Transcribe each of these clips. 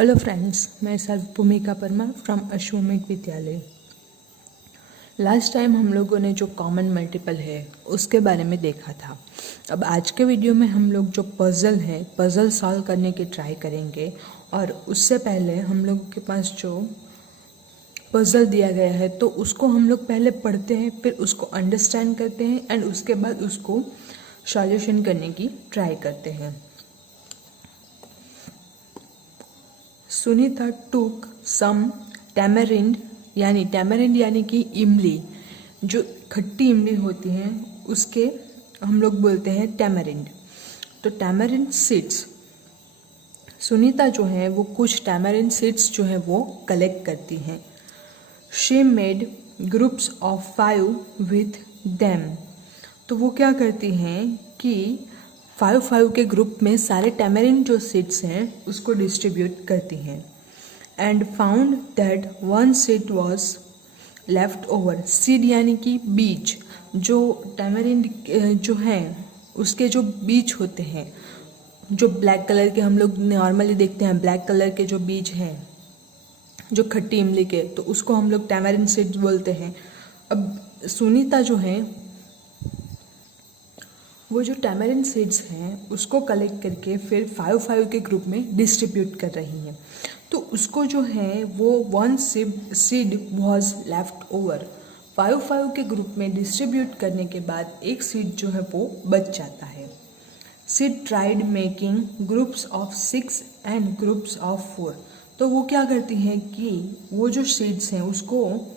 Hello friends, मैं सर्वभूमिका Parmar from अश्वमेघ विद्यालय। Last time हम लोगों ने जो कॉमन मल्टीपल है उसके बारे में देखा था। अब आज के वीडियो में हम लोग जो पज़ल सॉल्व करने की ट्राई करेंगे। और उससे पहले हम लोगों के पास जो पज़ल दिया गया है तो उसको हम लोग पहले पढ़ते हैं, फिर उसको अंडरस्टैंड करते हैं एंड उसके बाद उसको सॉल्यूशन करने की ट्राई करते हैं। सुनीता टूक सम टैमरिंड यानी कि इमली, जो खट्टी इमली होती है उसके हम लोग बोलते हैं टैमरिंड। तो टैमरिंड सीड्स, सुनीता जो है वो कुछ टैमरिंड सीड्स जो है वो कलेक्ट करती हैं। She made groups of 5 with them. तो वो क्या करती हैं कि 5 के ग्रुप में सारे टैमरिंड जो सीड्स हैं उसको डिस्ट्रीब्यूट करती हैं। And found that 1 seed was left over. Seed यानी कि बीज, जो टैमरिंड जो हैं उसके जो बीज होते हैं, जो ब्लैक कलर के हम लोग नॉर्मली देखते हैं, ब्लैक कलर के जो बीज हैं जो खट्टी इमली के, तो उसको हम लोग टैमरिंड सीड्स बोलते हैं। अब सुनीता जो है वो जो टैमरिंड सीड्स हैं उसको कलेक्ट करके फिर 5 के ग्रुप में डिस्ट्रीब्यूट कर रही हैं। तो उसको जो है वो 1 सीड वॉज लेफ्ट ओवर। 5 के ग्रुप में डिस्ट्रीब्यूट करने के बाद एक सीड जो है वो बच जाता है। Seed tried making groups of 6 and groups of 4। तो वो क्या करती हैं कि वो जो सीड्स हैं उसको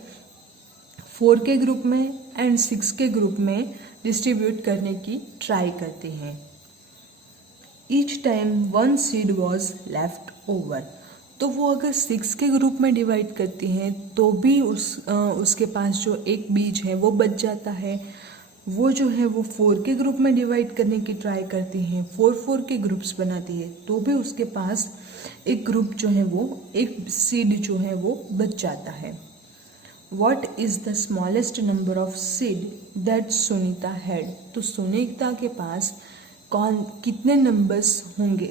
4 के ग्रुप में एंड 6 के ग्रुप में डिस्ट्रीब्यूट करने की ट्राई करते हैं। Each time 1 seed was left over. तो वो अगर 6 के ग्रुप में डिवाइड करती हैं तो भी उसके पास जो एक बीज है वो बच जाता है। वो जो है वो 4 के ग्रुप में डिवाइड करने की ट्राई करती हैं, 4 के ग्रुप्स बनाती है तो भी उसके पास एक ग्रुप जो है वो एक सीड जो है वो बच जाता है। What is the smallest number of seed that Sunita had? तो सुनीता के पास कितने नंबर्स होंगे,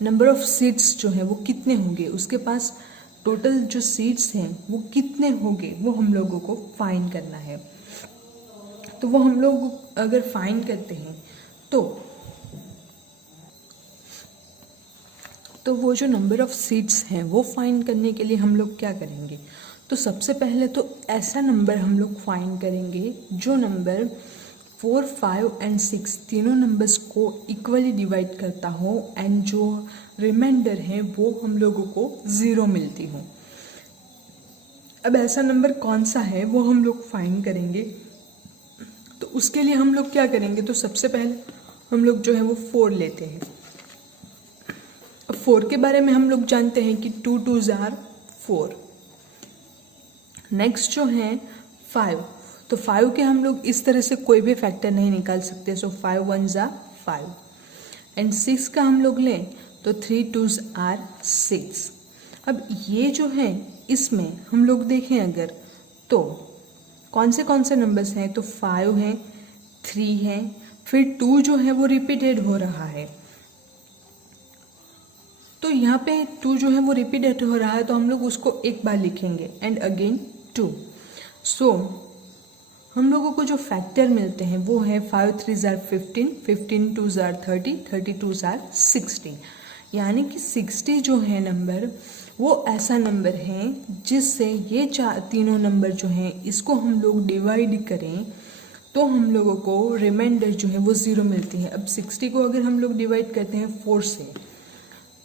नंबर ऑफ सीड्स जो है वो कितने होंगे, उसके पास टोटल जो सीड्स हैं वो कितने होंगे, वो हम लोगों को फाइंड करना है। तो वो हम लोग अगर फाइंड करते हैं तो वो जो नंबर ऑफ सीड्स हैं वो फाइंड करने के लिए हम लोग क्या करेंगे, तो सबसे पहले तो ऐसा नंबर हम लोग फाइंड करेंगे जो नंबर 4, 5 एंड 6 तीनों नंबर्स को इक्वली डिवाइड करता हो एंड जो रिमाइंडर है वो हम लोगों को 0 मिलती हो। अब ऐसा नंबर कौन सा है वो हम लोग फाइंड करेंगे। तो उसके लिए हम लोग क्या करेंगे, तो सबसे पहले हम लोग जो है वो 4 लेते हैं। 4 के बारे में हम लोग जानते हैं कि 2 2s are 4। नेक्स्ट जो है 5, तो 5 के हम लोग इस तरह से कोई भी फैक्टर नहीं निकाल सकते, सो 5 1s are 5। एंड 6 का हम लोग लें तो 3 2s are 6। अब ये जो है इसमें हम लोग देखें अगर तो कौन से नंबर्स हैं, तो 5 हैं, 3 हैं, फिर 2 जो है वो रिपीटेड हो रहा है। तो यहाँ पे 2 जो है वो रिपीटेड हो रहा है तो हम लोग उसको एक बार लिखेंगे एंड अगेन 2। सो हम लोगों को जो फैक्टर मिलते हैं वो है 5 3s are 15, 15 2s are 30, 30 2s are 60। यानी कि 60 जो है नंबर वो ऐसा नंबर है जिससे ये तीनों नंबर जो हैं इसको हम लोग डिवाइड करें तो हम लोगों को रिमाइंडर जो है वो 0 मिलती है। अब 60 को अगर हम लोग डिवाइड करते हैं 4 से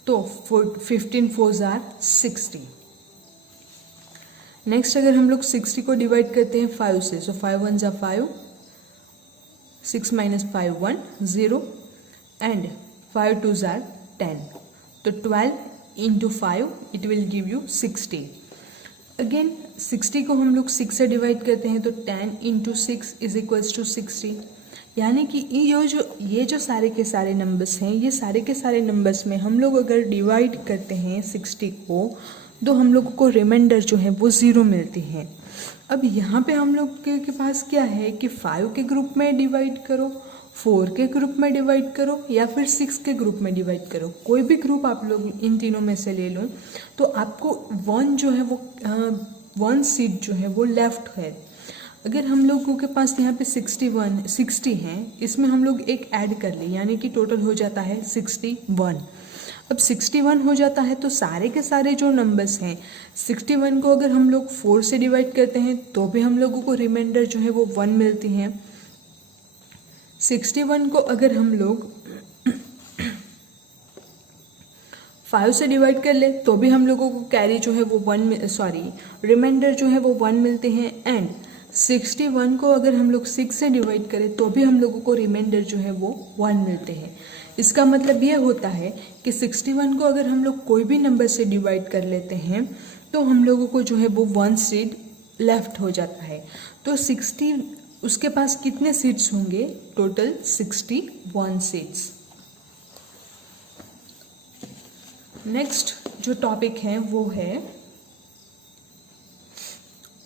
तो 15 4s are 60। नेक्स्ट अगर हम लोग 60 को डिवाइड करते हैं 5 से, सो 5 1s are 5, 6 minus 5 1 0 and 5 2s are 10। तो 12 into 5 it will give you 60। Again 60 को हम लोग 6 से डिवाइड करते हैं तो 10 into 6 इज इक्वल्स टू 60। यानी कि ये जो सारे के सारे नंबर्स हैं, ये सारे के सारे नंबर्स में हम लोग अगर डिवाइड करते हैं 60 को तो हम लोगों को रिमाइंडर जो है वो 0 मिलती है। अब यहाँ पे हम लोग के पास क्या है कि 5 के ग्रुप में डिवाइड करो 4 के ग्रुप में डिवाइड करो या फिर 6 के ग्रुप में डिवाइड करो, कोई भी ग्रुप आप लोग इन तीनों में से ले लो, तो आपको 1 जो है वो 1 सीट जो है वो लेफ्ट है। अगर हम लोगों के पास यहाँ पे 60 हैं, इसमें हम लोग एक ऐड कर ले, यानी कि टोटल हो जाता है 61। अब 61 हो जाता है तो सारे के सारे जो नंबर्स हैं 61 को अगर हम लोग 4 से डिवाइड करते हैं तो भी हम लोगों को रिमाइंडर जो है वो 1 मिलती हैं। 61 को अगर हम लोग 5 से डिवाइड कर ले तो भी हम लोगों को कैरी जो है वो रिमाइंडर जो है वो 1 मिलते हैं। एंड 61 को अगर हम लोग 6 से डिवाइड करें तो भी हम लोगों को रिमाइंडर जो है वो 1 मिलते हैं। इसका मतलब ये होता है कि 61 को अगर हम लोग कोई भी नंबर से डिवाइड कर लेते हैं तो हम लोगों को जो है वो 1 सीट लेफ्ट हो जाता है। तो 60 उसके पास कितने सीट्स होंगे? Total 61 seats. नेक्स्ट जो टॉपिक है वो है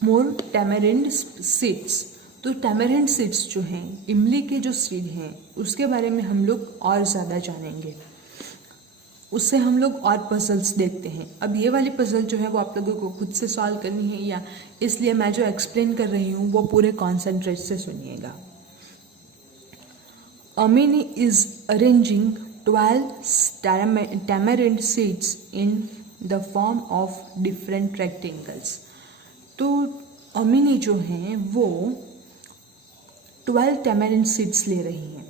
मोर टैमरिंड सीड्स। तो टैमरिंड सीड्स जो हैं, इमली के जो सीड हैं, उसके बारे में हम लोग और ज़्यादा जानेंगे। उससे हम लोग और पजल्स देखते हैं। अब ये वाली पजल जो है वो आप लोगों को खुद से सॉल्व करनी है, या इसलिए मैं जो एक्सप्लेन कर रही हूँ वो पूरे कॉन्सेंट्रेट से सुनिएगा। Amini is arranging 12 tamarind seeds in the form of different rectangles। तो अमीनी जो हैं वो 12 tamarind seeds ले रही हैं।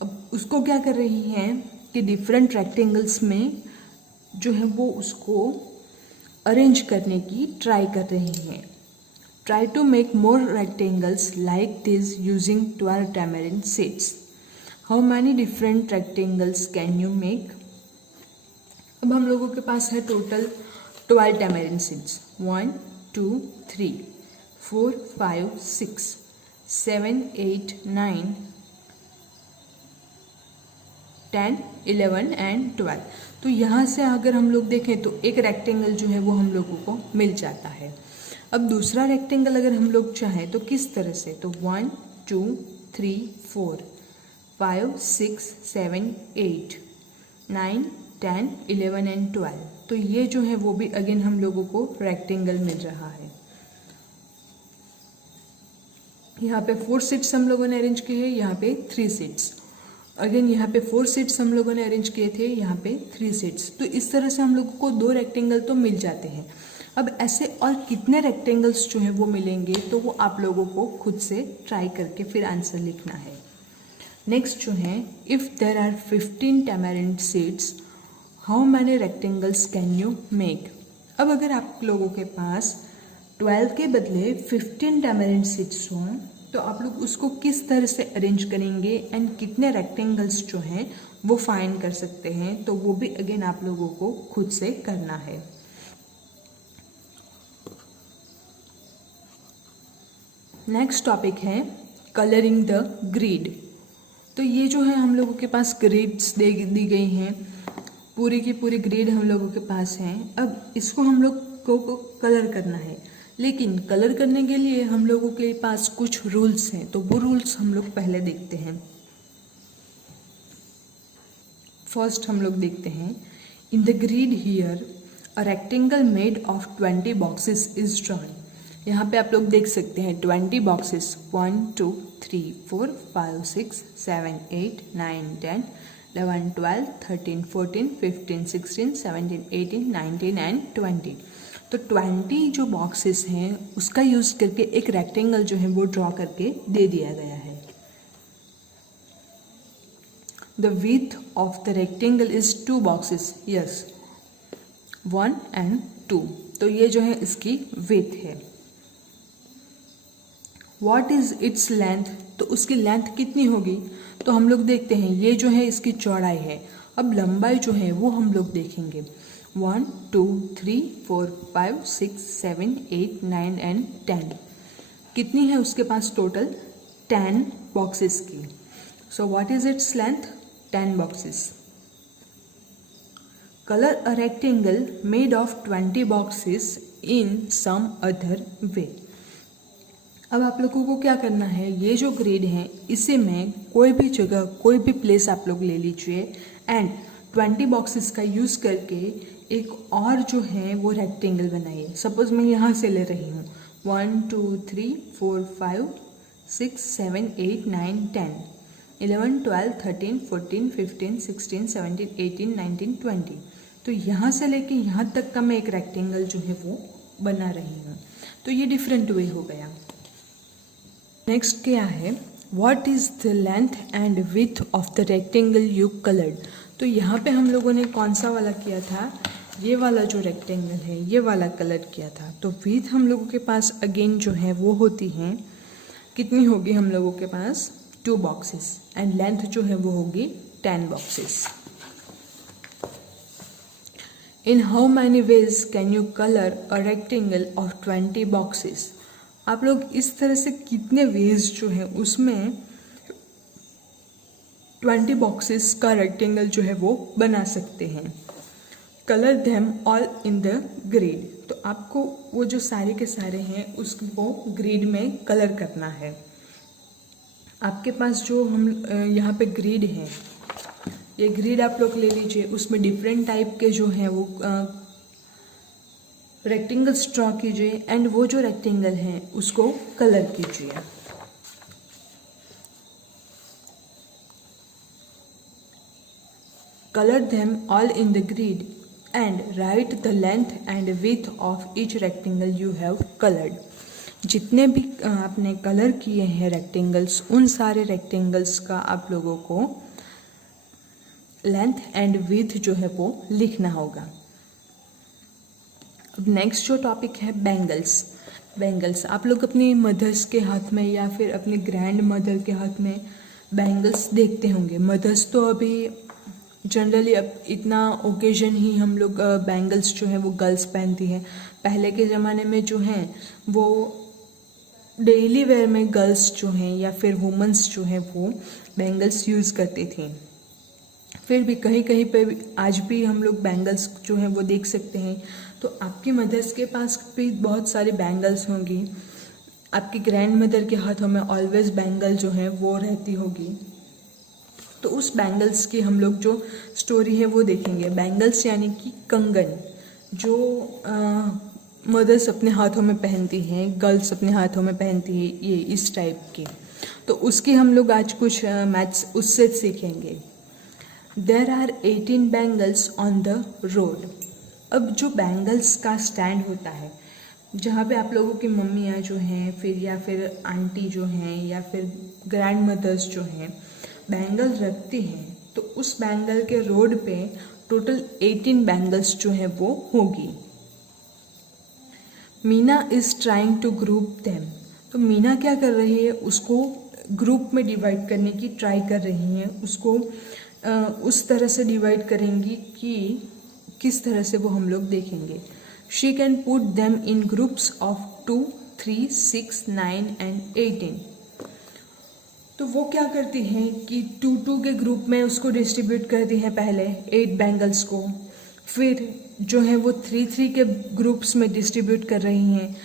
अब उसको क्या कर रही हैं कि डिफरेंट रेक्टेंगल्स में जो है वो उसको अरेंज करने की ट्राई कर रही हैं। Try to make more rectangles like this using 12 tamarind seeds। How many different rectangles can you make? अब हम लोगों के पास है टोटल 12 tamarind seeds। 1 2 3 4 5 6 7 8 9 10 11 एंड 12। तो यहाँ से अगर हम लोग देखें तो एक रेक्टेंगल जो है वो हम लोगों को मिल जाता है। अब दूसरा रेक्टेंगल अगर हम लोग चाहें तो किस तरह से? तो 1 2 3 4 5 6 7 8 9 10 11 एंड 12। तो ये जो है वो भी अगेन हम लोगों को रेक्टेंगल मिल रहा है। यहाँ पे 4 सीट्स हम लोगों ने अरेंज किए हैं, यहाँ पे 3 सीट्स। अगेन यहाँ पे 4 सीट्स हम लोगों ने अरेंज किए थे, यहाँ पे 3 सीट्स। तो इस तरह से हम लोगों को 2 रेक्टेंगल तो मिल जाते हैं। अब ऐसे और कितने रेक्टेंगल्स जो है वो मिलेंगे तो वो आप लोगों को खुद से ट्राई करके फिर आंसर लिखना है। नेक्स्ट जो है, if there are 15 tamarind seeds how many rectangles can you make? अब अगर आप लोगों के पास 12 के बदले 15 tamarind seeds हों तो आप लोग उसको किस तरह से अरेंज करेंगे एंड कितने रेक्टेंगल्स जो हैं वो फाइंड कर सकते हैं, तो वो भी अगेन आप लोगों को खुद से करना है। नेक्स्ट टॉपिक है कलरिंग द ग्रिड। तो ये जो है हम लोगों के पास ग्रिड्स दी गई हैं, पूरी की पूरी ग्रिड हम लोगों के पास हैं। अब इसको हम लोग को कलर करना है, लेकिन कलर करने के लिए हम लोगों के पास कुछ रूल्स हैं, तो वो रूल्स हम लोग पहले देखते हैं। फर्स्ट हम लोग देखते हैं, in the grid here a rectangle made of 20 boxes is drawn. यहाँ पे आप लोग देख सकते हैं 20 बॉक्सेस, 1 2 3 4 5 6 7 8 9 10 11 12 13 14 15 16 17 18 19 एंड 20। तो 20 जो बॉक्सेस हैं उसका यूज़ करके एक रेक्टेंगल जो है वो ड्रॉ करके दे दिया गया है। The width of the rectangle is 2 boxes, yes 1 and 2। तो ये जो है इसकी विड्थ है। What is its length? तो उसकी लेंथ कितनी होगी? तो हम लोग देखते हैं, ये जो है इसकी चौड़ाई है। अब लंबाई जो है वो हम लोग देखेंगे, 1 2 3 4 5 6 7 8 9 एंड 10। कितनी है उसके पास टोटल? 10 बॉक्सेस की। So what is its length? 10 boxes. Colour a rectangle made of 20 boxes in some other way. अब आप लोगों को क्या करना है, ये जो ग्रिड है इसे में कोई भी जगह कोई भी प्लेस आप लोग ले लीजिए एंड 20 बॉक्सेस का यूज़ करके एक और जो है वो रेक्टेंगल बनाइए। सपोज मैं यहाँ से ले रही हूँ 1 2 3 4 5 6 7 8 9 10 11 12 13 14 15 16 17 18 19 20। तो यहाँ से लेके यहाँ तक का मैं एक रेक्टेंगल जो है वो बना रही हूँ। तो ये डिफरेंट वे हो गया। नेक्स्ट क्या है, what is the length and width of the rectangle you coloured. तो यहाँ पे हम लोगों ने कौन सा वाला किया था, ये वाला जो रेक्टेंगल है ये वाला कलर किया था। तो विड्थ हम लोगों के पास अगेन जो है वो होती है, कितनी होगी हम लोगों के पास 2 बॉक्सेस एंड लेंथ जो है वो होगी 10 boxes. In how many ways can you colour a rectangle of 20 boxes. आप लोग इस तरह से कितने वेज जो है उसमें 20 बॉक्सेस का रेक्टेंगल जो है वो बना सकते हैं। Colour them all in the grid. तो आपको वो जो सारे के सारे हैं उसको ग्रिड में कलर करना है। आपके पास जो हम यहाँ पे ग्रिड है, ये ग्रिड आप लोग ले लीजिए, उसमें डिफरेंट टाइप के जो हैं वो रेक्टेंगल्स ड्रॉ कीजिए एंड वो जो रेक्टेंगल है उसको कलर कीजिए। Colour them all in the grid and right the length and width of each rectangle you have coloured. जितने भी आपने कलर किए हैं रेक्टेंगल्स, उन सारे रेक्टेंगल्स का आप लोगों को लेंथ एंड विड्थ जो है वो लिखना होगा। अब नेक्स्ट जो टॉपिक है बैंगल्स। बैंगल्स आप लोग अपनी मदर्स के हाथ में या फिर अपने ग्रैंड मदर के हाथ में बैंगल्स देखते होंगे। मदर्स तो अभी जनरली अब इतना ओकेजन ही हम लोग बैंगल्स जो है वो गर्ल्स पहनती हैं। पहले के ज़माने में जो हैं वो डेली वेयर में गर्ल्स जो हैं या फिर वुमेंस जो हैं वो बैंगल्स यूज़ करती थी। फिर भी कहीं कहीं पे आज भी हम लोग बैंगल्स जो हैं वो देख सकते हैं। तो आपकी मदर्स के पास भी बहुत सारी बैंगल्स होंगी, आपकी ग्रैंड मदर के हाथों में ऑलवेज बैंगल जो है वो रहती होगी। तो उस बैंगल्स की हम लोग जो स्टोरी है वो देखेंगे। बैंगल्स यानी कि कंगन, जो मदर्स अपने हाथों में पहनती हैं, गर्ल्स अपने हाथों में पहनती हैं, ये इस टाइप की। तो उसकी हम लोग आज कुछ मैथ्स उससे सीखेंगे। There are 18 bangles on the road. अब जो बैंगल्स का स्टैंड होता है, जहाँ पे आप लोगों की मम्मियाँ जो हैं फिर या फिर आंटी जो हैं या फिर ग्रैंड मदर्स जो हैं बैंगल रखती हैं, तो उस बैंगल के रोड पे टोटल 18 बैंगल्स जो है वो होगी। Meena is trying to group them. तो मीना क्या कर रही है, उसको ग्रुप में डिवाइड करने की ट्राई कर रही हैं। उसको उस तरह से डिवाइड करेंगी कि किस तरह से वो हम लोग देखेंगे। She can put them in groups of 2, 3, 6, 9 and 18। तो वो क्या करती हैं कि 2 के ग्रुप में उसको डिस्ट्रीब्यूट करती हैं पहले 8 बैंगल्स को, फिर जो है वो 3 के ग्रुप्स में डिस्ट्रीब्यूट कर रही हैं,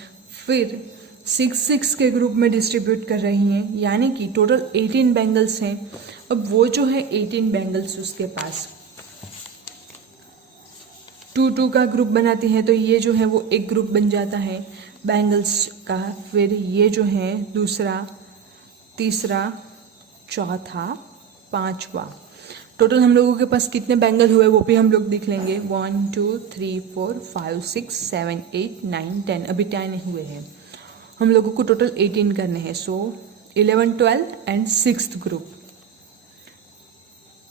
फिर 6 के ग्रुप में डिस्ट्रीब्यूट कर रही हैं, यानी कि टोटल 18 बैंगल्स हैं। अब वो जो है 18 बैंगल्स उसके पास 2 का ग्रुप बनाती हैं, तो ये जो है वो एक ग्रुप बन जाता है बैंगल्स का। फिर ये जो है दूसरा, तीसरा, चौथा, पांचवा। टोटल हम लोगों के पास कितने बैंगल हुए वो भी हम लोग देख लेंगे। 1 2 3 4 5 6 7 8 9 10। अभी 10 हुए हैं, हम लोगों को टोटल 18 करने हैं। सो 11 12 and 6th group,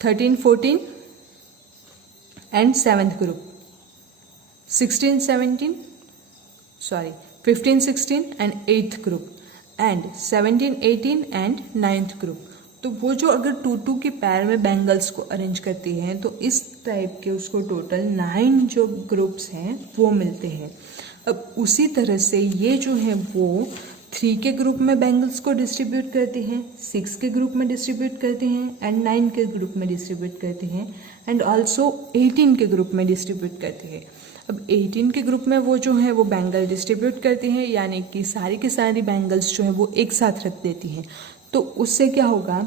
13 14 and 7th group, 15 16 and 8th group and 17 18 and 9th group. तो वो जो अगर 2 के पैर में बैंगल्स को अरेंज करती हैं तो इस टाइप के उसको टोटल 9 जो ग्रुप्स हैं वो मिलते हैं। अब उसी तरह से ये जो है वो 3 के ग्रुप में बैंगल्स को डिस्ट्रीब्यूट करते हैं, 6 के ग्रुप में डिस्ट्रीब्यूट करते हैं एंड 9 के ग्रुप में डिस्ट्रीब्यूट करते हैं एंड ऑल्सो 18 के ग्रुप में डिस्ट्रीब्यूट करते हैं। अब 18 के ग्रुप में वो जो है वो बैंगल डिस्ट्रीब्यूट करते हैं, यानी कि सारी की सारी बैंगल्स जो है वो एक साथ रख देती हैं। तो उससे क्या होगा,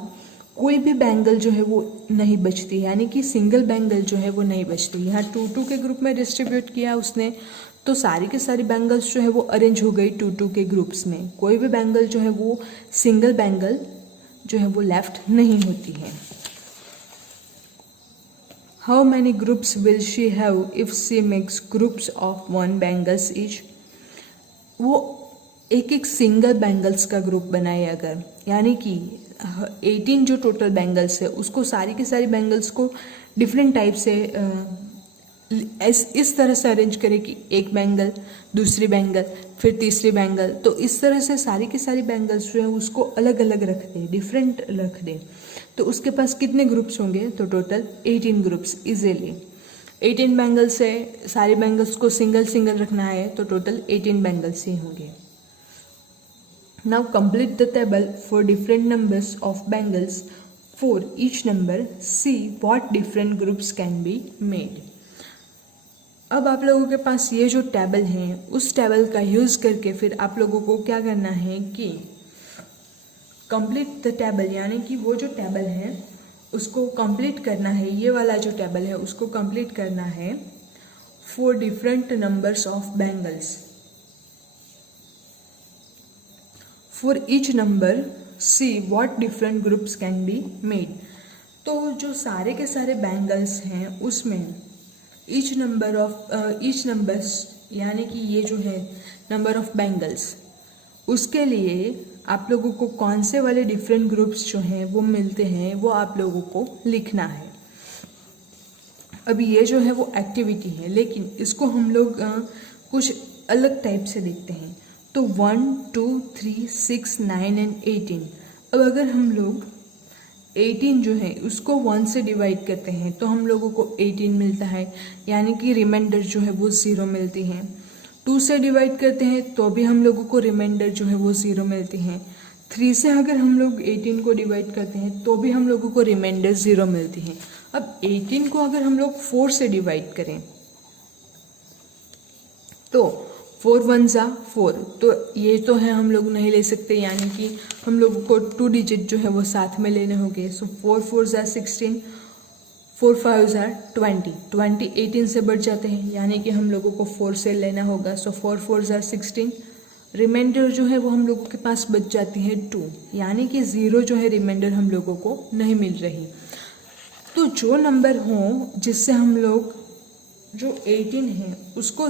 कोई भी बैंगल जो है वो नहीं बचती, यानी कि सिंगल बैंगल जो है वो नहीं बचती। यहाँ 2 के ग्रुप में डिस्ट्रीब्यूट किया उसने, तो सारी के सारी बैंगल्स जो है वो अरेंज हो गई 2 के ग्रुप्स में। कोई भी बैंगल जो है वो सिंगल बैंगल जो है वो लेफ्ट नहीं होती है। How many groups will she have if she makes groups of 1 bangles each. वो एक एक सिंगल बैंगल्स का ग्रुप बनाए अगर, यानी कि 18 जो टोटल बैंगल्स है उसको सारी की सारी बैंगल्स को डिफरेंट टाइप से इस तरह से अरेंज करें कि एक बैंगल, दूसरी बैंगल, फिर तीसरी बैंगल, तो इस तरह से सारी की सारी बैंगल्स जो है उसको अलग अलग रख दें, डिफरेंट रख दें। तो उसके पास कितने ग्रुप्स होंगे, तो टोटल 18 ग्रुप्स इजीली। 18 बैंगल्स है, सारी बैंगल्स को सिंगल सिंगल रखना है तो टोटल 18 बैंगल्स ही होंगे। Now complete the table for different numbers of bangles. For each number, see what different groups can be made. अब आप लोगों के पास ये जो टेबल है, उस टेबल का यूज़ करके फिर आप लोगों को क्या करना है कि कंप्लीट द टेबल, यानी कि वो जो टेबल है उसको कंप्लीट करना है। ये वाला जो टेबल है उसको कंप्लीट करना है for different numbers of bangles. For each number, see what different groups can be made. तो जो सारे के सारे बैंगल्स हैं उसमें each numbers यानी कि ये जो है नंबर ऑफ बैंगल्स, उसके लिए आप लोगों को कौन से वाले डिफरेंट ग्रुप्स जो हैं वो मिलते हैं वो आप लोगों को लिखना है। अभी ये जो है वो एक्टिविटी है, लेकिन इसको हम लोग कुछ अलग टाइप से देखते हैं। तो 1, 2, 3, 6, 9 एंड 18। अब अगर हम लोग 18 जो है उसको 1 से डिवाइड करते हैं तो हम लोगों को 18 मिलता है, यानी कि रिमाइंडर जो है वो 0 मिलती है। 2 से डिवाइड करते हैं तो भी हम लोगों को रिमाइंडर जो है वो 0 मिलती है। 3 से अगर हम लोग 18 को डिवाइड करते हैं तो भी हम लोगों को रिमाइंडर 0 मिलती है। अब 18 को अगर हम लोग 4 से डिवाइड करें तो 4 1 जा 4, तो ये तो है हम लोग नहीं ले सकते, यानी कि हम लोगों को 2 डिजिट जो है वो साथ में लेने होंगे। सो 4 4 जा 16, 4 5 जा 20, 20 18 से बढ़ जाते हैं, यानी कि हम लोगों को 4 से लेना होगा। सो 4 4 जा 16, रिमाइंडर जो है वो हम लोगों के पास बच जाती है 2, यानी कि 0 जो है रिमाइंडर हम लोगों को नहीं मिल रही। तो जो नंबर हो जिससे हम लोग जो 18 है उसको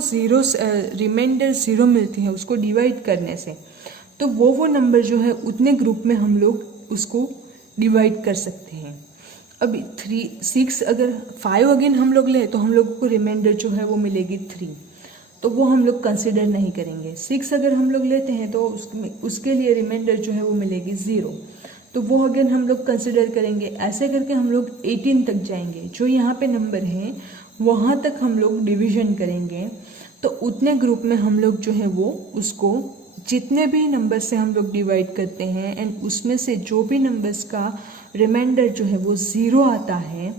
रिमाइंडर 0 मिलती है उसको डिवाइड करने से, तो वो नंबर जो है उतने ग्रुप में हम लोग उसको डिवाइड कर सकते हैं। अभी 6 अगर 5 अगेन हम लोग ले तो हम लोगों को रिमाइंडर जो है वो मिलेगी 3, तो वो हम लोग कंसिडर नहीं करेंगे। 6 अगर हम लोग लेते हैं तो उसके लिए रिमाइंडर जो है वो मिलेगी 0, तो वो अगेन हम लोग कंसिडर करेंगे। ऐसे करके हम लोग 18 तक जाएंगे। जो यहाँ पे नंबर है वहाँ तक हम लोग डिवीजन करेंगे, तो उतने ग्रुप में हम लोग जो है वो उसको जितने भी नंबर से हम लोग डिवाइड करते हैं एंड उसमें से जो भी नंबर्स का रिमाइंडर जो है वो 0 आता है,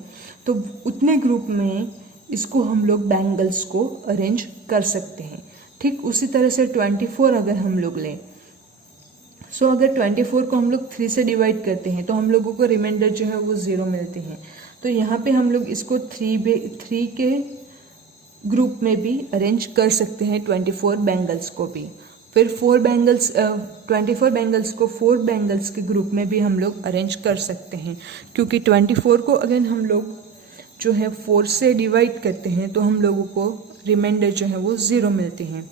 तो उतने ग्रुप में इसको हम लोग बैंगल्स को अरेंज कर सकते हैं। ठीक उसी तरह से 24 अगर हम लोग लें, सो अगर 24 को हम लोग 3 से डिवाइड करते हैं तो हम लोगों को रिमाइंडर जो है वो 0 मिलते हैं। तो यहाँ पे हम लोग इसको 3 के ग्रुप में भी अरेंज कर सकते हैं 24 बैंगल्स को भी। फिर 24 बैंगल्स को 4 बैंगल्स के ग्रुप में भी हम लोग अरेंज कर सकते हैं, क्योंकि 24 को अगर हम लोग जो है 4 से डिवाइड करते हैं तो हम लोगों को रिमाइंडर जो है वो 0 मिलती हैं।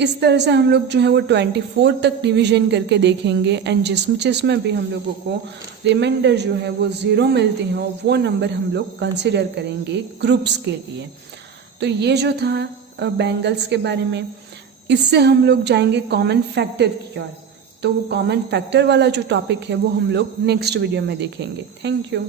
इस तरह से हम लोग जो है वो 24 तक डिवीजन करके देखेंगे एंड जिसमें भी हम लोगों को रिमाइंडर जो है वो 0 मिलते हैं वो नंबर हम लोग कंसिडर करेंगे ग्रुप्स के लिए। तो ये जो था बैंगल्स के बारे में। इससे हम लोग जाएंगे कॉमन फैक्टर की ओर। तो वो कॉमन फैक्टर वाला जो टॉपिक है वो हम लोग नेक्स्ट वीडियो में देखेंगे। Thank you.